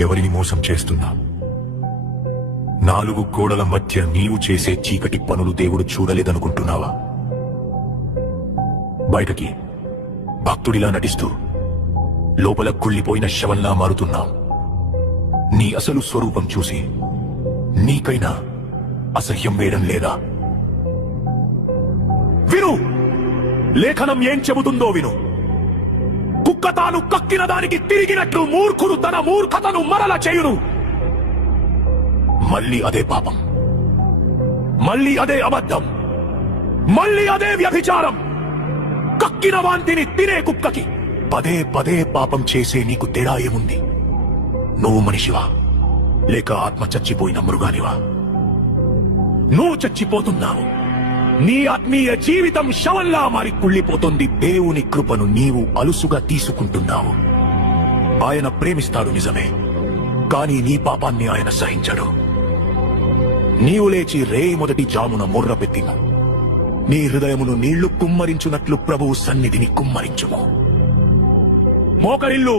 ఎవరిని మోసం చేస్తున్నా? నాలుగు గోడల మధ్య నీవు చేసే చీకటి పనులు దేవుడు చూడలేదనుకుంటున్నావా? బయటకి భక్తుడిలా నటిస్తూ లోపల కుళ్ళిపోయిన శవంలా మారుతున్నావు. నీ అసలు స్వరూపం చూసి నీకైనా అసహ్యం వేయడం లేదా? విను, లేఖనం ఏం చెబుతుందో విను. కుక్క తాను కక్కిన దానికి తిరిగినట్లు మూర్ఖుడు తన మూర్ఖతను మరల చేయును. మళ్ళీ అదే పాపం, మళ్ళీ అదే అబద్ధం, మళ్ళీ అదే వ్యభిచారం. కక్కిన వాంతిని తినే కుక్కకి పదే పదే పాపం చేసే నీకు తేడా ఏముంది? నువ్వు మనిషివా లేక ఆత్మ చచ్చిపోయిన మృగానివా? నువ్వు చచ్చిపోతున్నావు. నీ ఆత్మీయ జీవితం శవంలా మారి కుళ్ళిపోతుంది. దేవుని కృపను నీవు అలుసుగా తీసుకుంటున్నావు. ఆయన ప్రేమిస్తాడు నిజమే, కానీ నీ పాపాన్ని ఆయన సహించడు. నీవు లేచి రేయి మొదటి జామున మొర్ర పెట్టిన నీ హృదయమును నీళ్లు కుమ్మరించున్నట్లు ప్రభువు సన్నిధిని కుమ్మరించుము. మోకరిల్లు,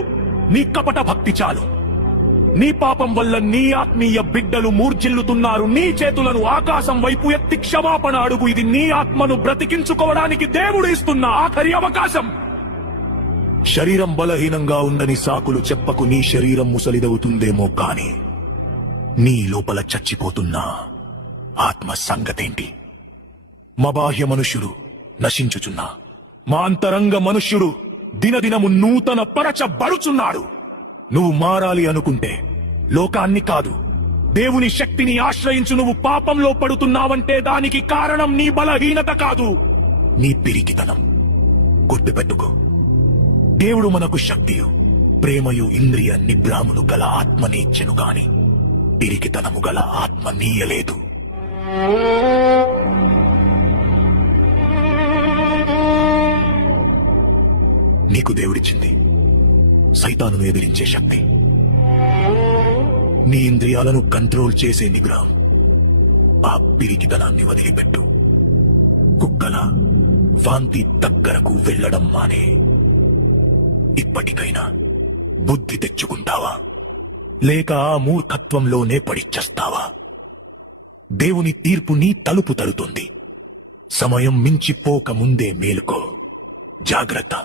నీ కపట భక్తి చాలు. నీ పాపం వల్ల నీ ఆత్మీయ బిడ్డలు మూర్జిల్లుతున్నారు. నీ చేతులను ఆకాశం వైపు ఎత్తి క్షమాపణ అడుగు. ఇది నీ ఆత్మను బ్రతికించుకోవడానికి దేవుడు ఇస్తున్న ఆఖరి అవకాశం. శరీరం బలహీనంగా ఉందని సాకులు చెప్పకు. నీ శరీరం ముసలిదవుతుందేమో కాని నీ లోపల చచ్చిపోతున్న ఆత్మ సంగతేంటి? మా బాహ్య మనుష్యుడు నశించుచున్నా, మా అంతరంగ మనుష్యుడు దినదినము నూతన పరచబడుచున్నాడు. నువ్వు మారాలి అనుకుంటే లోకాన్ని కాదు, దేవుని శక్తిని ఆశ్రయించు. నువ్వు పాపంలో పడుతున్నావంటే దానికి కారణం నీ బలహీనత కాదు, నీ పిరికితనం. గుర్తుపెట్టుకో, దేవుడు మనకు శక్తియు ప్రేమయు ఇంద్రియ నిగ్రహమును గల ఆత్మనిచ్చెను గాని పిరికితనము గల ఆత్మ నీయలేదు. నీకు దేవుడిచ్చింది సైతానును ఎదిరించే శక్తి, నీ ఇంద్రియాలను కంట్రోల్ చేసే నిగ్రహం. ఆ పిరికితనాన్ని వదిలిపెట్టు. కుక్కల వాంతి దగ్గరకు వెళ్లడం మానే. ఇప్పటికైనా బుద్ధి తెచ్చుకుంటావా లేక ఆ మూర్ఖత్వంలోనే పడిచ్చేస్తావా? దేవుని తీర్పు నీ తలుపు తడుతుంది. సమయం మించిపోక ముందే మేలుకో. జాగ్రత్త.